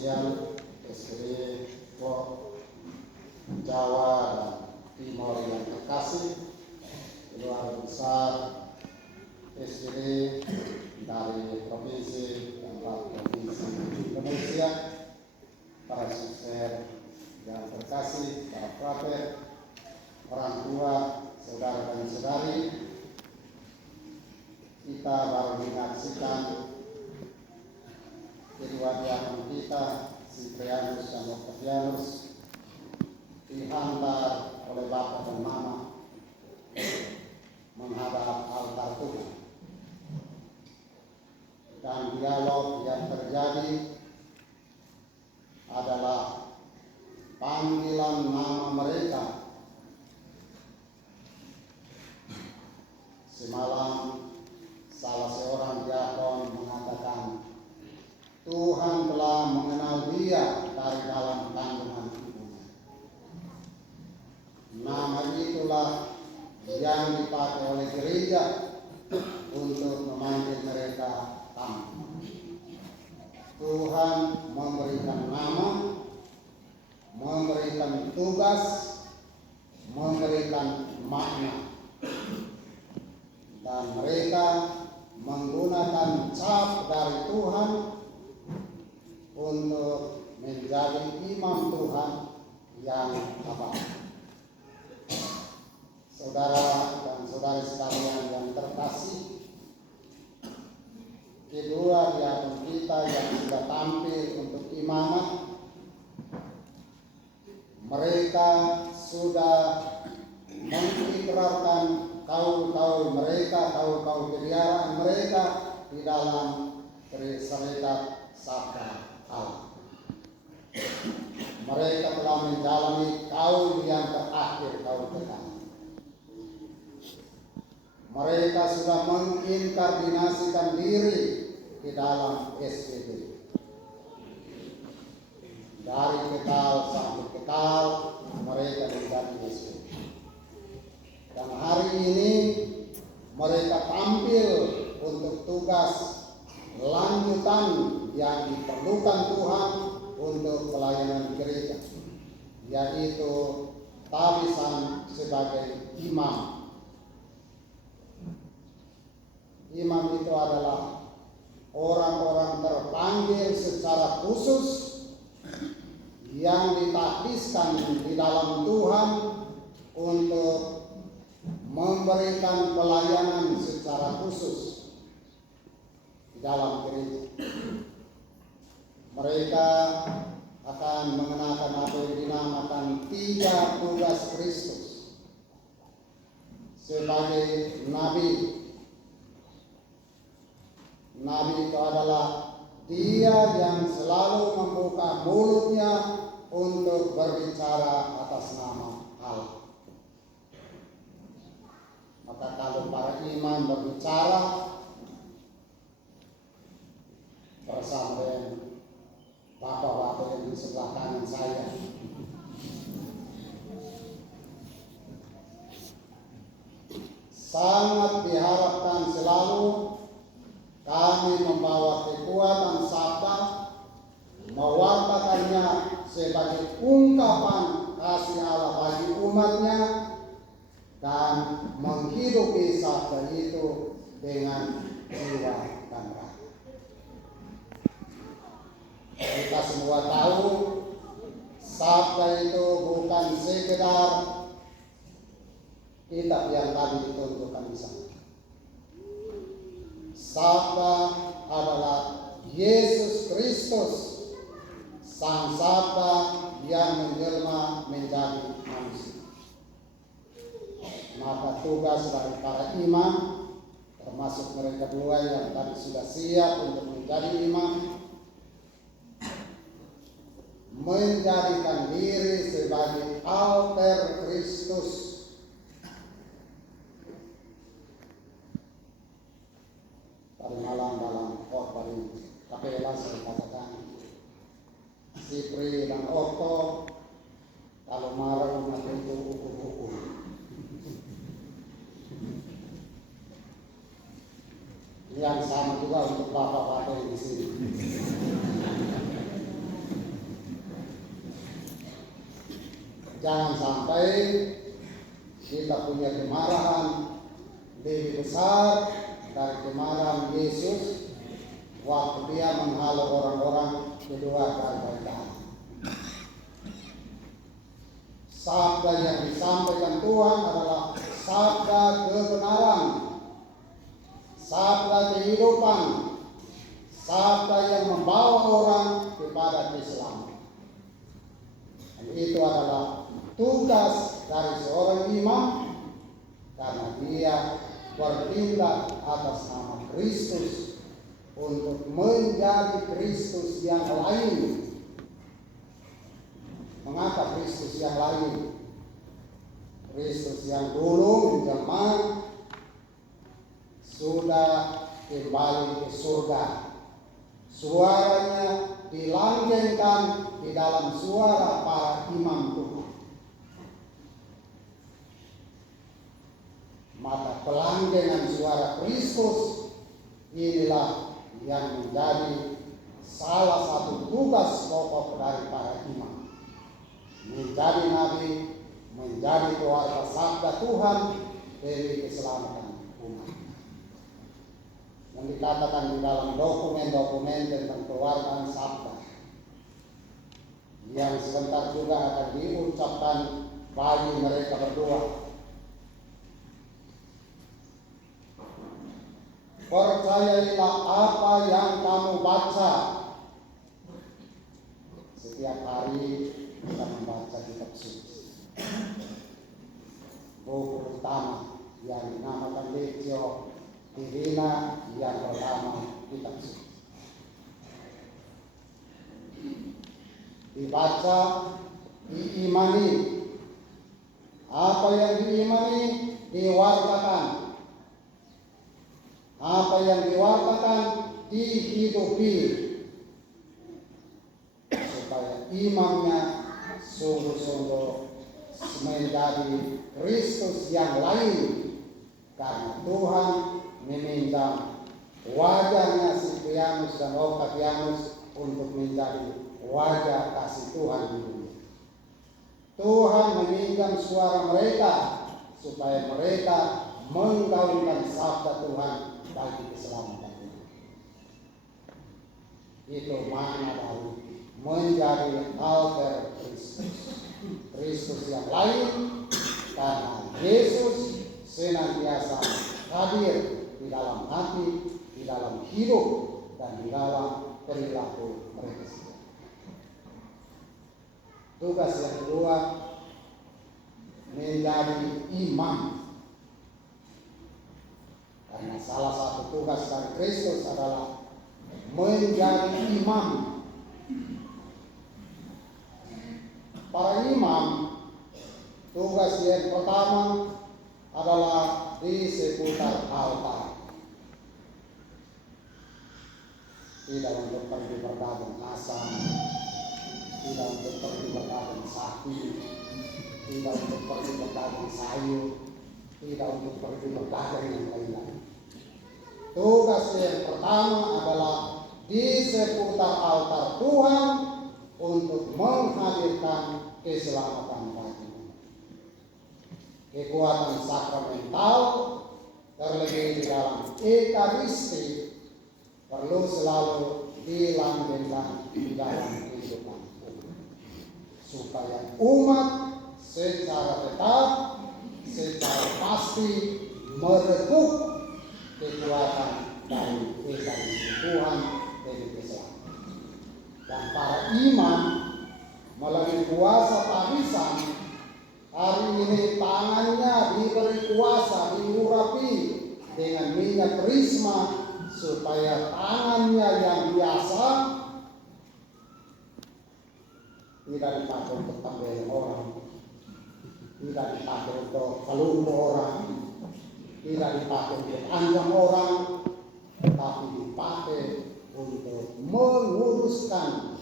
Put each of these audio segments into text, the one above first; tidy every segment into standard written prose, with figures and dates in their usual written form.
sekalian, SPD Klok Jawa dan Timur yang terkasih, keluarga besar SPD dari provinsi 4 provinsi Indonesia, para suster yang terkasih, para frater, orang tua, saudara dan saudari. Kita baru menyaksikan kedua diakon kita, Siprianus dan Octavianus, dihantar oleh Bapak dan Mama menghadap altar Tuhan. Dan dialog yang terjadi adalah panggilan nama mereka. Semalam salah seorang diakon mengatakan, Tuhan telah mengenal dia dari dalam kandungan ibunya. Nama itulah yang dipakai oleh gereja untuk memanggil mereka tamu. Tuhan memberikan nama, memberikan tugas, memberikan makna. Dan mereka menggunakan cap dari Tuhan untuk menjadi imam Tuhan yang abadi. Saudara dan saudari sekalian yang terkasih, kedua diakon kita yang sudah tampil untuk imamat, mereka sudah mengikrarkan kaul-kaul mereka, kaul-kaul peliharaan mereka di dalam serikat sabda Allah. Mereka telah menjalani kaul yang terakhir, kaul terakhir. Mereka sudah menginkardinasikan diri di dalam SPD. Dari kekal sampai kekal mereka menjadi SPD. Dan hari ini mereka tampil untuk tugas lanjutan yang diperlukan Tuhan untuk pelayanan gereja, yaitu tabisan sebagai imam. Imam itu adalah orang-orang terpanggil secara khusus yang ditakdiskan di dalam Tuhan untuk memberikan pelayanan secara khusus di dalam gereja. Mereka akan mengenakan apa yang dinamakan 3 tugas Kristus sebagai nabi. Nabi itu adalah dia yang selalu membuka mulutnya untuk berbicara atas nama Allah. Maka kalau para imam berbicara bersama dengan bapak-bapak yang di sebelah kanan saya, sangat diharapkan selalu kami membawa kekuatan sabda, mewartakannya sebagai ungkapan kasih Allah bagi umatnya, dan menghidupi sabda itu dengan jiwa dan raga. Kita semua tahu sabda itu bukan sekedar kitab yang tadi ditentukan di sana. Sabda adalah Yesus Kristus, Sang Sabda yang menjelma menjadi manusia. Maka tugas dari para imam, termasuk mereka dua yang tadi sudah siap untuk menjadi imam, menjadikan diri sebagai alter Kristus. Tadi malam dalam khotbah di kapela saya katakan, Sipri dan Otto kalau marah nanti itu ukur-ukur. Yang sama juga untuk bapak-bapak di sini. Jangan sampai kita punya kemarahan lebih besar dari kemarahan Yesus waktu dia menghalau orang-orang keluar dari Baitan. Sabda yang disampaikan Tuhan adalah sabda kebenaran, sabda kehidupan, sabda yang membawa orang kepada keselamatan. Dan itu adalah tugas dari seorang imam karena dia bertindak atas nama Kristus untuk menjadi Kristus yang lain. Mengapa Kristus yang lain? Kristus yang dulu menjelma sudah kembali ke surga. Suaranya dilanggengkan di dalam suara para imam Tuhan. Maka pelanggengan suara Kristus inilah yang menjadi salah satu tugas pokok dari para imam. Menjadi nabi, menjadi keluarga sabda Tuhan demi keselamatan umat. Yang dikatakan di dalam dokumen-dokumen tentang keluargaan sabda yang sebentar juga akan diucapkan bagi mereka berdua. Percayailah apa yang kamu baca. Setiap hari kita membaca kitab suci. Buku utama yang dinamakan Lectio Divina yang pertama kitab suci. Dibaca, diimani. Apa yang diimani diwartakan. Apa yang diwartakan dihidupi supaya imamnya sungguh-sungguh menjadi Kristus yang lain, karena Tuhan meminjam wajahnya Silvianus dan Octavianus untuk menjadi wajah kasih Tuhan di dunia. Tuhan meminjam suara mereka supaya mereka menggaungkan sabda Tuhan bagi keselamatan umat. Itu makna dari menjadi alter Kristus. Kristus yang lain karena Yesus senantiasa hadir di dalam hati, di dalam hidup, dan di dalam perilaku mereka. Tugas yang kedua menjadi imam. Karena salah satu tugas dari Kristus adalah menjadi imam. Para imam, tugas yang pertama adalah di seputar altar. Tidak untuk pergi berdagang asam, tidak untuk pergi berdagang sapi, tidak untuk pergi berdagang sayur, tidak untuk pergi berdagang yang lain-lain. Tugas yang pertama adalah di seputar altar Tuhan untuk menghadirkan keselamatan bagi umat. Kekuatan sakramental terlebih di dalam Ekaristi perlu selalu dilanggengkan di dalam kehidupan umat, supaya umat secara tetap, secara pasti merebut kekuatan dari Ekaristi Tuhan dari keselamatan. Dan para imam melalui kuasa parisan hari ini tangannya diberi kuasa, diurapi dengan minyak krisma supaya tangannya yang biasa tidak dipakai untuk tambelin orang, tidak dipakai untuk peluru orang, tidak dipakai untuk ancam orang, tetapi dipakai untuk menguruskan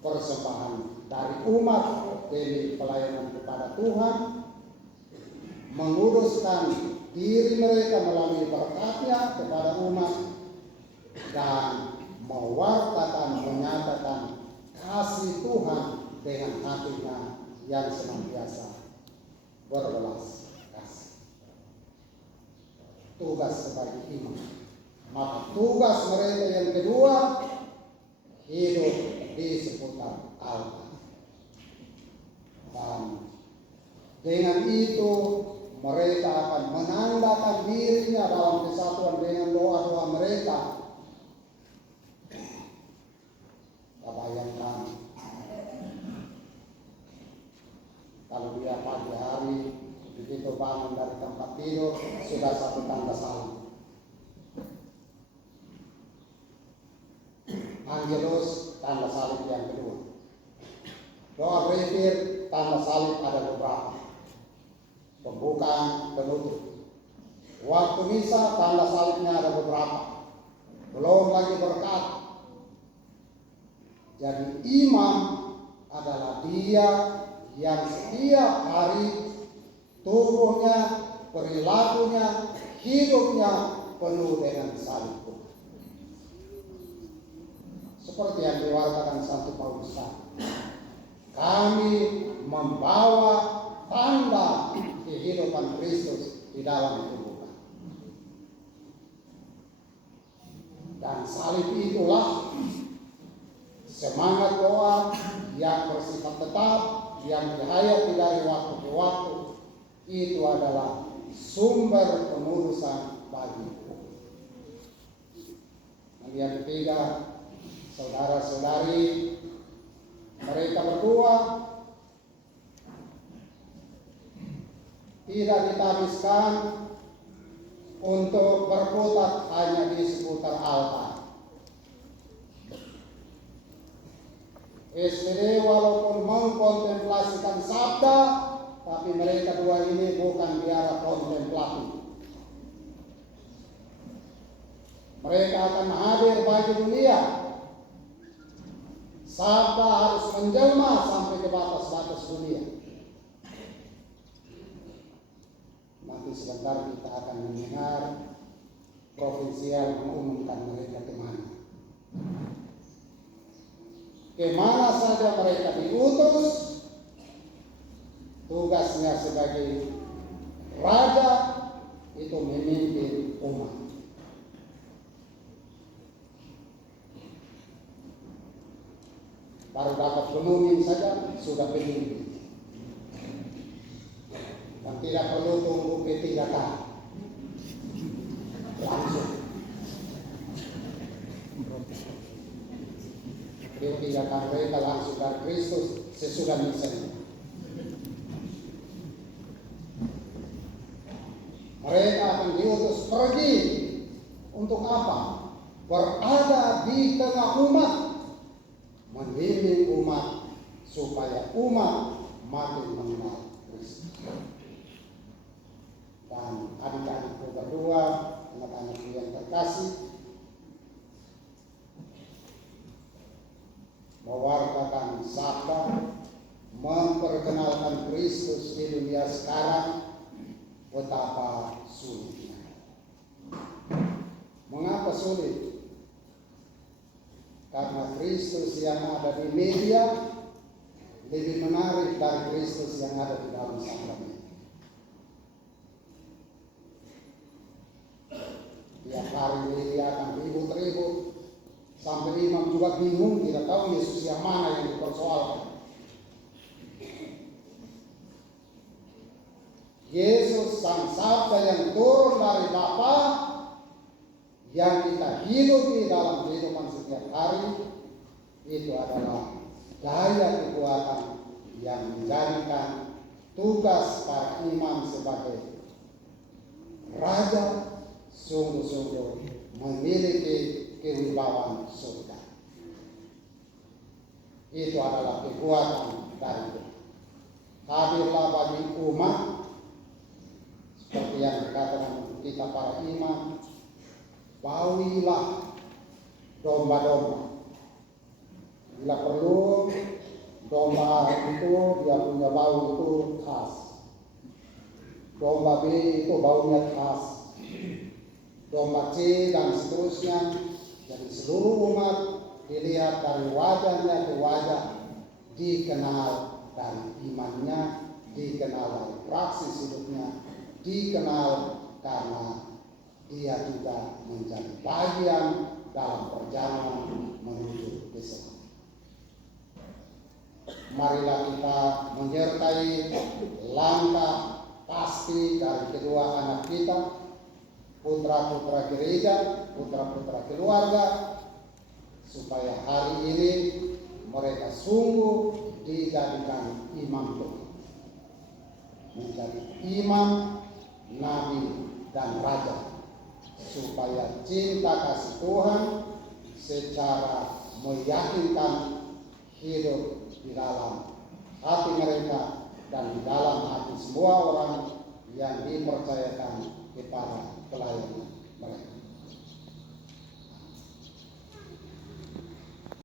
persembahan dari umat demi pelayanan kepada Tuhan, menguruskan diri mereka melalui berkatnya kepada umat, dan mewartakan, menyatakan kasih Tuhan dengan hatinya yang senantiasa berbelas kasih. Tugas sebagai imam. Maka tugas mereka yang kedua, hidup di seputar altar. Dan dengan itu mereka akan menandakan dirinya dalam kesatuan dengan doa-doa mereka. Bayangkan kalau dia pagi hari begitu bangun dari tempat tidur sudah satu tanda salib. Angelus tanda salib yang kedua. Doa berzikir tanda salib ada beberapa. Pembukaan, penutup. Waktu misa tanda salibnya ada beberapa. Belum lagi berkat. Jadi imam adalah dia yang setiap hari tubuhnya, perilakunya, hidupnya penuh dengan salib Tuhan. Seperti yang diwartakan Santo Paulus tadi. Kami membawa tanda kehidupan Kristus di dalam tubuh kami. Dan salib itulah semangat doa yang bersifat tetap, yang dihayati dari waktu ke waktu, itu adalah sumber penerusan bagi umat. Yang ketiga, saudara-saudari, mereka berdua tidak ditabiskan untuk berputar hanya di seputar altar. SPD walaupun mengkontemplasikan sabda, tapi mereka dua ini bukan biara kontemplatif. Mereka akan hadir bagi dunia. Sabda harus menjelma sampai ke batas-batas dunia. Nanti sebentar kita akan mendengar provinsial mengumumkan mereka kemana. Kemana saja mereka diutus, tugasnya sebagai raja itu memimpin umat. Baru dapat pemimpin saja sudah pemimpin. Dan tidak perlu tunggu P3K. Langsung. P3K mereka langsung dari Kristus sesudah misa. Mereka akan diutus pergi untuk apa? Berada di tengah umat, membimbing umat supaya umat makin mengenal Kristus. Dan adik-adikku berdua, anak-anakku yang terkasih, mewartakan sabda, memperkenalkan Kristus di dunia sekarang, betapa sulitnya. Mengapa sulit? Karena Kristus yang ada di media lebih menarik dari Kristus yang ada di dalam sabda. Tiap hari media akan ribut-ribut, sampai imam juga bingung, tidak tahu Yesus yang mana yang dipersoalkan. Yesus sang sabda yang turun dari Bapa, yang kita hidupi dalam kehidupan setiap hari, itu adalah daya kekuatan yang menjadikan tugas para imam sebagai raja sungguh-sungguh memiliki kewibawaan surga. Itu adalah kekuatan dari Tuhan. Hadirlah bagi umat seperti yang dikatakan kita para imam, bawilah domba-domba. Bila perlu, domba itu dia punya bau itu khas. Domba B itu baunya khas. Domba C dan seterusnya. Jadi seluruh umat dilihat dari wajahnya ke wajah, dikenal dari imannya, dikenal dari praksis hidupnya, dikenal karena dia juga menjadi bagian dalam perjalanan menuju ke sana. Marilah kita menyertai langkah pasti dari kedua anak kita, putra-putra gereja, putra-putra keluarga, supaya hari ini mereka sungguh dijadikan imam Tuhan, menjadi imam, nabi, dan raja, supaya cinta kasih Tuhan secara meyakinkan hidup di dalam hati mereka dan di dalam hati semua orang yang dipercayakan kepada pelayanan mereka.